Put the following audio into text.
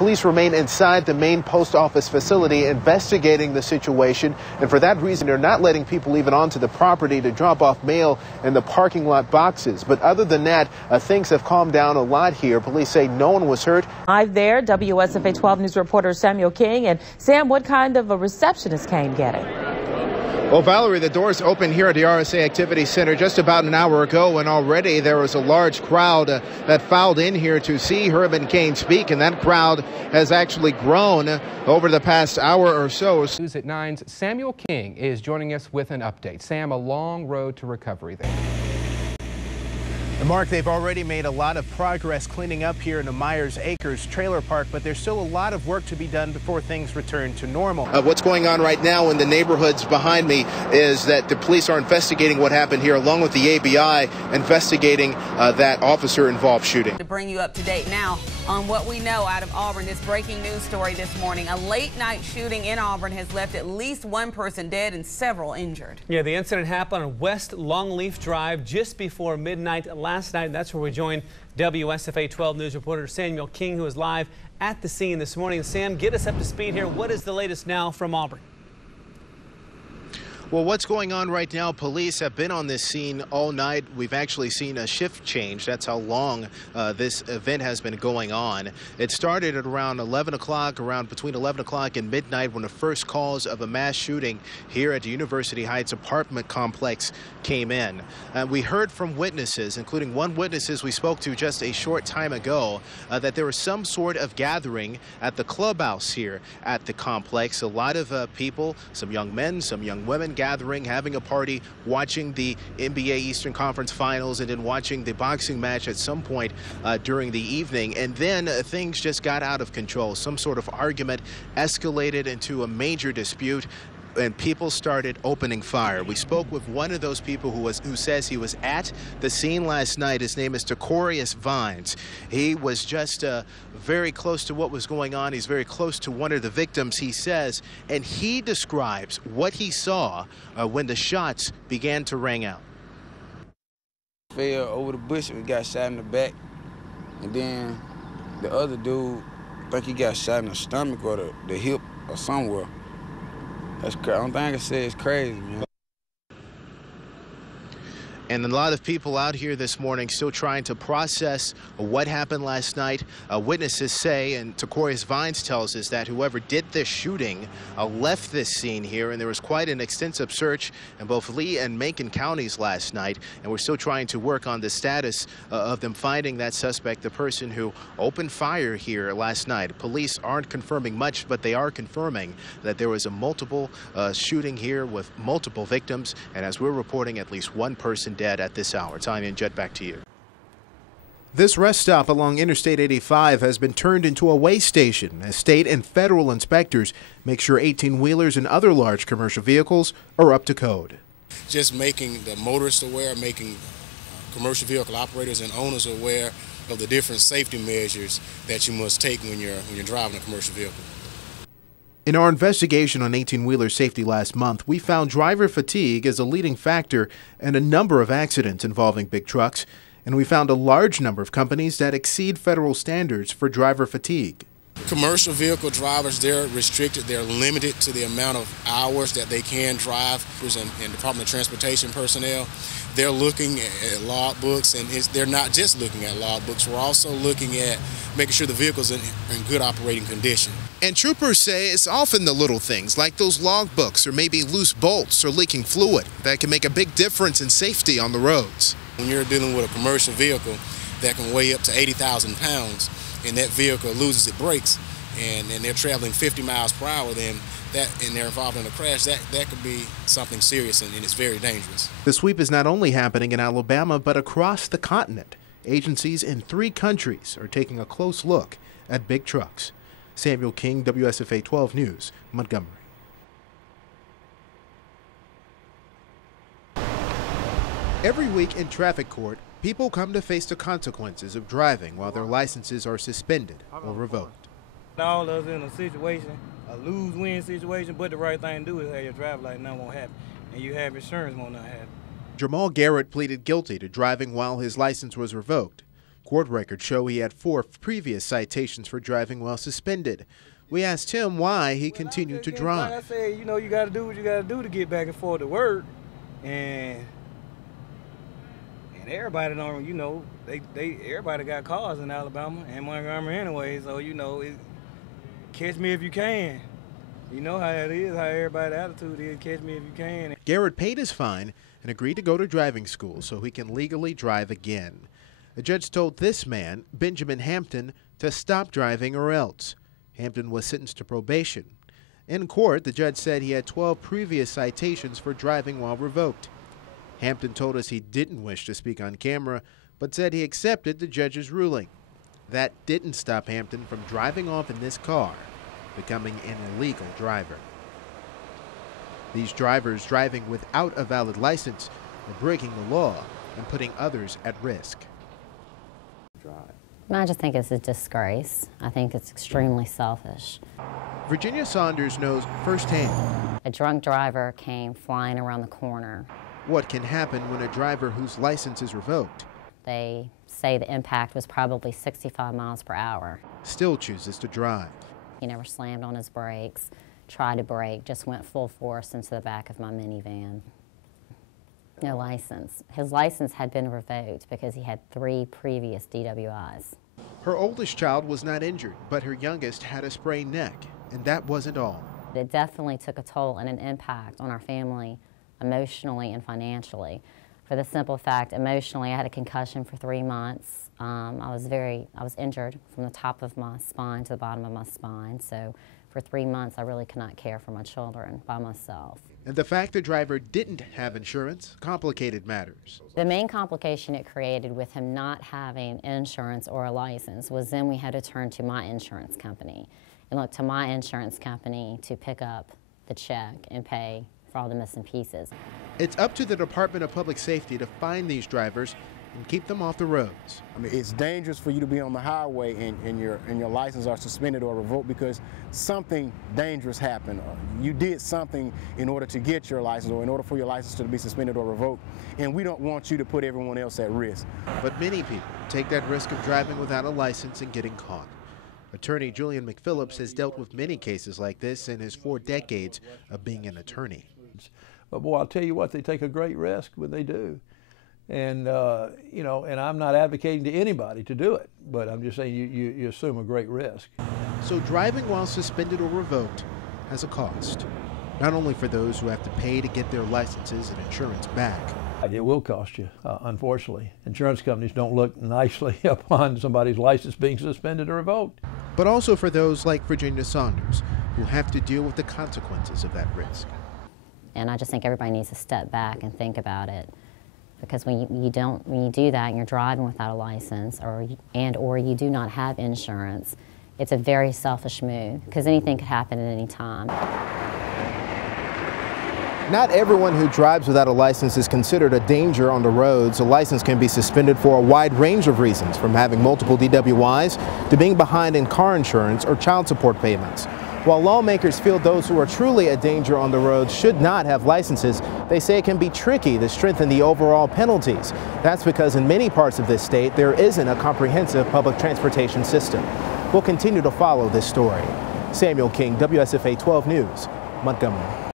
Police remain inside the main post office facility investigating the situation, and for that reason they're not letting people even onto the property to drop off mail in the parking lot boxes. But other than that, things have calmed down a lot here. Police say no one was hurt. Live there, WSFA 12 News reporter Samuel King. And Sam, what kind of a reception is Kane getting? Well, Valerie, the doors opened here at the RSA Activity Center just about an hour ago, and already there was a large crowd that filed in here to see Herman Cain speak, and that crowd has actually grown over the past hour or so. News at 9's Samuel King is joining us with an update. Sam, a long road to recovery there. And Mark, they've already made a lot of progress cleaning up here in the Myers Acres trailer park, but there's still a lot of work to be done before things return to normal. What's going on right now in the neighborhoods behind me is that the police are investigating what happened here, along with the ABI investigating that officer-involved shooting. To bring you up to date now on what we know out of Auburn, this breaking news story this morning. A late-night shooting in Auburn has left at least one person dead and several injured. Yeah, the incident happened on West Longleaf Drive just before midnight last night. That's where we joined WSFA 12 News reporter Samuel King, who is live at the scene this morning. Sam, get us up to speed here. What is the latest now from Auburn? Well, what's going on right now? Police have been on this scene all night. We've actually seen a shift change. That's how long this event has been going on. It started at around 11 o'clock, between 11 o'clock and midnight, when the first calls of a mass shooting here at the University Heights apartment complex came in. We heard from witnesses, including one witness we spoke to just a short time ago, that there was some sort of gathering at the clubhouse here at the complex. A lot of people, some young men, some young women, gathering, having a party, watching the NBA Eastern Conference Finals, and then watching the boxing match at some point during the evening. And then things just got out of control. Some sort of argument escalated into a major dispute, and people started opening fire. We spoke with one of those people who says he was at the scene last night. His name is Tacorius Vines. He was just very close to what was going on. He's very close to one of the victims, he says, and he describes what he saw when the shots began to ring out. Fell over the bush and got shot in the back, and then the other dude, I think he got shot in the stomach or the hip or somewhere. That's crazy. I don't think I can say it's crazy, man. And a lot of people out here this morning still trying to process what happened last night. Witnesses say, and Tacorius Vines tells us, that whoever did this shooting left this scene here, and there was quite an extensive search in both Lee and Macon counties last night, and we're still trying to work on the status of them finding that suspect, the person who opened fire here last night. Police aren't confirming much, but they are confirming that there was a multiple shooting here with multiple victims, and as we're reporting, at least one person dead at this hour. Tanya and Jet, back to you. This rest stop along Interstate 85 has been turned into a way station as state and federal inspectors make sure 18-wheelers and other large commercial vehicles are up to code. Just making the motorists aware, making commercial vehicle operators and owners aware of the different safety measures that you must take when you're driving a commercial vehicle. In our investigation on 18-wheeler safety last month, we found driver fatigue as a leading factor in a number of accidents involving big trucks, and we found a large number of companies that exceed federal standards for driver fatigue. Commercial vehicle drivers, they're restricted, they're limited to the amount of hours that they can drive. And Department of Transportation personnel, they're looking at log books, and they're not just looking at log books, we're also looking at making sure the vehicle's in good operating condition. And troopers say it's often the little things like those log books or maybe loose bolts or leaking fluid that can make a big difference in safety on the roads. When you're dealing with a commercial vehicle that can weigh up to 80,000 pounds, and that vehicle loses its brakes, and they're traveling 50 miles per hour, then and they're involved in a crash, that could be something serious, and it's very dangerous. The sweep is not only happening in Alabama, but across the continent. Agencies in 3 countries are taking a close look at big trucks. Samuel King, WSFA 12 News, Montgomery. Every week in traffic court, people come to face the consequences of driving while their licenses are suspended or revoked. All of us in a situation, a lose-win situation, but the right thing to do is have your driver's license, nothing won't happen, and you have insurance, won't not happen. Jamal Garrett pleaded guilty to driving while his license was revoked. Court records show he had 4 previous citations for driving while suspended. We asked him why he continued to drive. Like I said, you know, you got to do what you got to do to get back and forth to work. And everybody don't, you know, everybody got cars in Alabama and Montgomery anyway, so, you know, catch me if you can. You know how it is, how everybody's attitude is, catch me if you can. Garrett paid his fine and agreed to go to driving school so he can legally drive again. A judge told this man, Benjamin Hampton, to stop driving or else. Hampton was sentenced to probation. In court, the judge said he had 12 previous citations for driving while revoked. Hampton told us he didn't wish to speak on camera, but said he accepted the judge's ruling. That didn't stop Hampton from driving off in this car, becoming an illegal driver. These drivers driving without a valid license are breaking the law and putting others at risk. I just think it's a disgrace. I think it's extremely selfish. Virginia Saunders knows firsthand A drunk driver came flying around the corner. what can happen when a driver whose license is revoked They say the impact was probably 65 miles per hour. still chooses to drive. He never slammed on his brakes, tried to brake, just went full force into the back of my minivan. No license. His license had been revoked because he had 3 previous DWIs. Her oldest child was not injured, but her youngest had a sprained neck, and that wasn't all. It definitely took a toll and an impact on our family emotionally and financially. For the simple fact, emotionally, I had a concussion for 3 months. I was injured from the top of my spine to the bottom of my spine. So for 3 months, I really could not care for my children by myself. And the fact the driver didn't have insurance complicated matters. The main complication it created with him not having insurance or a license was then we had to turn to my insurance company and look to my insurance company to pick up the check and pay for all the missing pieces. It's up to the Department of Public Safety to find these drivers and keep them off the roads. I mean, it's dangerous for you to be on the highway and your license are suspended or revoked because something dangerous happened. You did something in order to get your license or in order for your license to be suspended or revoked, and we don't want you to put everyone else at risk. But many people take that risk of driving without a license and getting caught. Attorney Julian McPhillips has dealt with many cases like this in his 4 decades of being an attorney. But boy, I'll tell you what, they take a great risk when they do. And, you know, and I'm not advocating to anybody to do it, but I'm just saying you assume a great risk. So driving while suspended or revoked has a cost, not only for those who have to pay to get their licenses and insurance back. It will cost you, unfortunately. Insurance companies don't look nicely upon somebody's license being suspended or revoked. But also for those like Virginia Saunders, who have to deal with the consequences of that risk. And I just think everybody needs to step back and think about it. Because when you do that and you're driving without a license or you do not have insurance, it's a very selfish move because anything could happen at any time. Not everyone who drives without a license is considered a danger on the roads. A license can be suspended for a wide range of reasons, from having multiple DWIs to being behind in car insurance or child support payments. While lawmakers feel those who are truly a danger on the roads should not have licenses, they say it can be tricky to strengthen the overall penalties. That's because in many parts of this state, there isn't a comprehensive public transportation system. We'll continue to follow this story. Samuel King, WSFA 12 News, Montgomery.